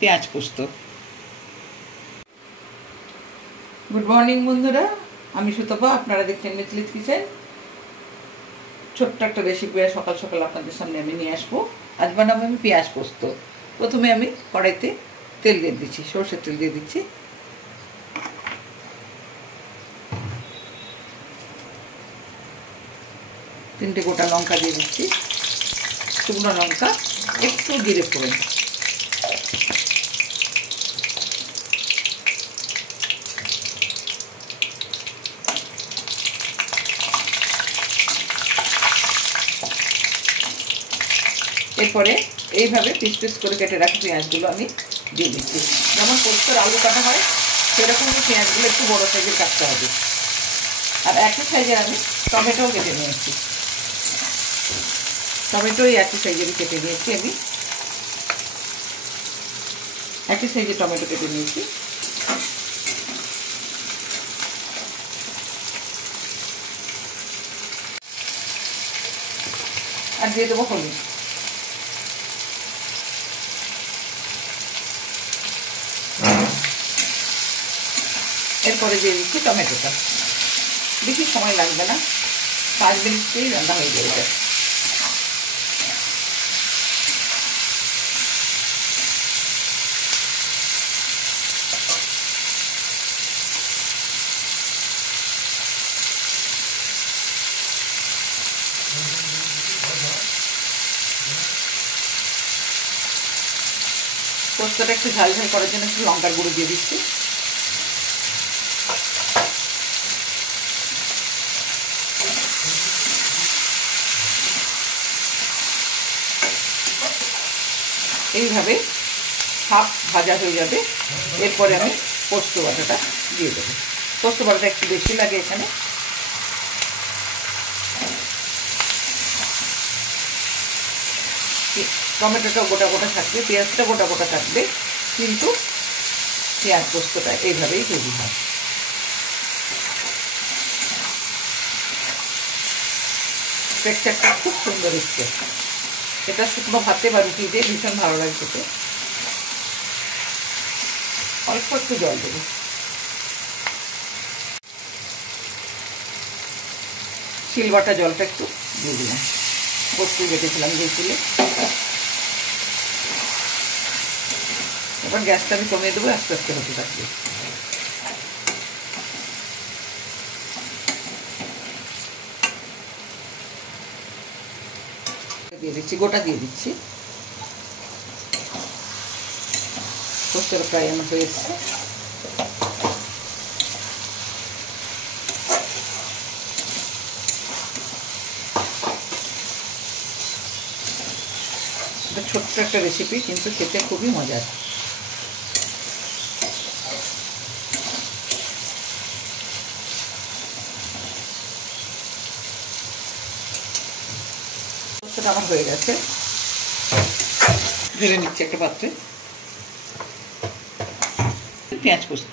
পেঁয়াজ পোস্ত। Good morning বন্ধুরা, আমি সুতপা, আপনারা দেখছেন মিথিলিস কিচেন। ছোট্ট একটা রেসিপি সকাল সকাল আপনাদের সামনে আমি নিয়ে আসবো। আজ বানাবো আমি পেঁয়াজ পোস্ত। প্রথমে আমি কড়াইতে তেল দিয়ে দিচ্ছি, সরষের তেল দিয়ে দিচ্ছি। তিনটে গোটা লঙ্কা দিয়ে দিচ্ছি, শুকনো লঙ্কা, একটু জিরে ফোড়ন। এরপরে এইভাবে পিস পিস করে কেটে রাখি পেঁয়াজগুলো আমি দিয়ে দিচ্ছি। যেমন পোস্তর আলু কাটা হয় সেরকম পেঁয়াজগুলো একটু বড়ো সাইজের কাটতে হবে। আর একই সাইজের আমি টমেটোও কেটে নিয়েছি, টমেটোই একই সাইজেরই কেটে নিয়েছি। আমি একই সাইজের টমেটো কেটে নিয়েছি। আর দিয়ে দেবো হলুদ। এরপরে দিয়ে দিচ্ছি টমেটোটা। বেশি সময় লাগবে না, 5 মিনিটেই রান্না হয়ে যাবে। পোস্তটা একটু ঝাল ঝাল করার জন্য একটু লঙ্কার গুঁড়ো দিয়ে দিচ্ছি। এইভাবে হাফ ভাজা হয়ে যাবে। এরপরে আমি পোস্ত বাটাটা দিয়ে দেবো। পোস্ত বাটাটা একটু বেশি লাগে এখানে। টমেটোটা গোটা গোটা থাকবে, পেঁয়াজটা গোটা গোটা থাকবে, কিন্তু পেঁয়াজ পোস্তটা এইভাবেই তৈরি হয়। টেক্সচারটা খুব সুন্দর এসছে। এটা শুকনো ভাতে বা রুটি দিয়ে ভীষণ ভালো লাগে খেতে। অল্প একটু জল দেবো। শিলবাটা জলটা একটু দিয়ে দিলাম, পোস্ত বেটেছিলাম দিয়েছিলে। এবার গ্যাসটা আমি কমিয়ে দেবো, আস্তে আস্তে হতে থাকবে। দিয়ে দিচ্ছি, গোটা দিয়ে দিচ্ছি। পোস্তটা প্রায় আমার হয়ে এসছে। এটা ছোট্ট একটা রেসিপি, কিন্তু খেতে খুবই মজার। পোস্তটা আমার হয়ে গেছে, ঢেলে নিচ্ছি একটা পাত্রে। পেঁয়াজ পোস্ত।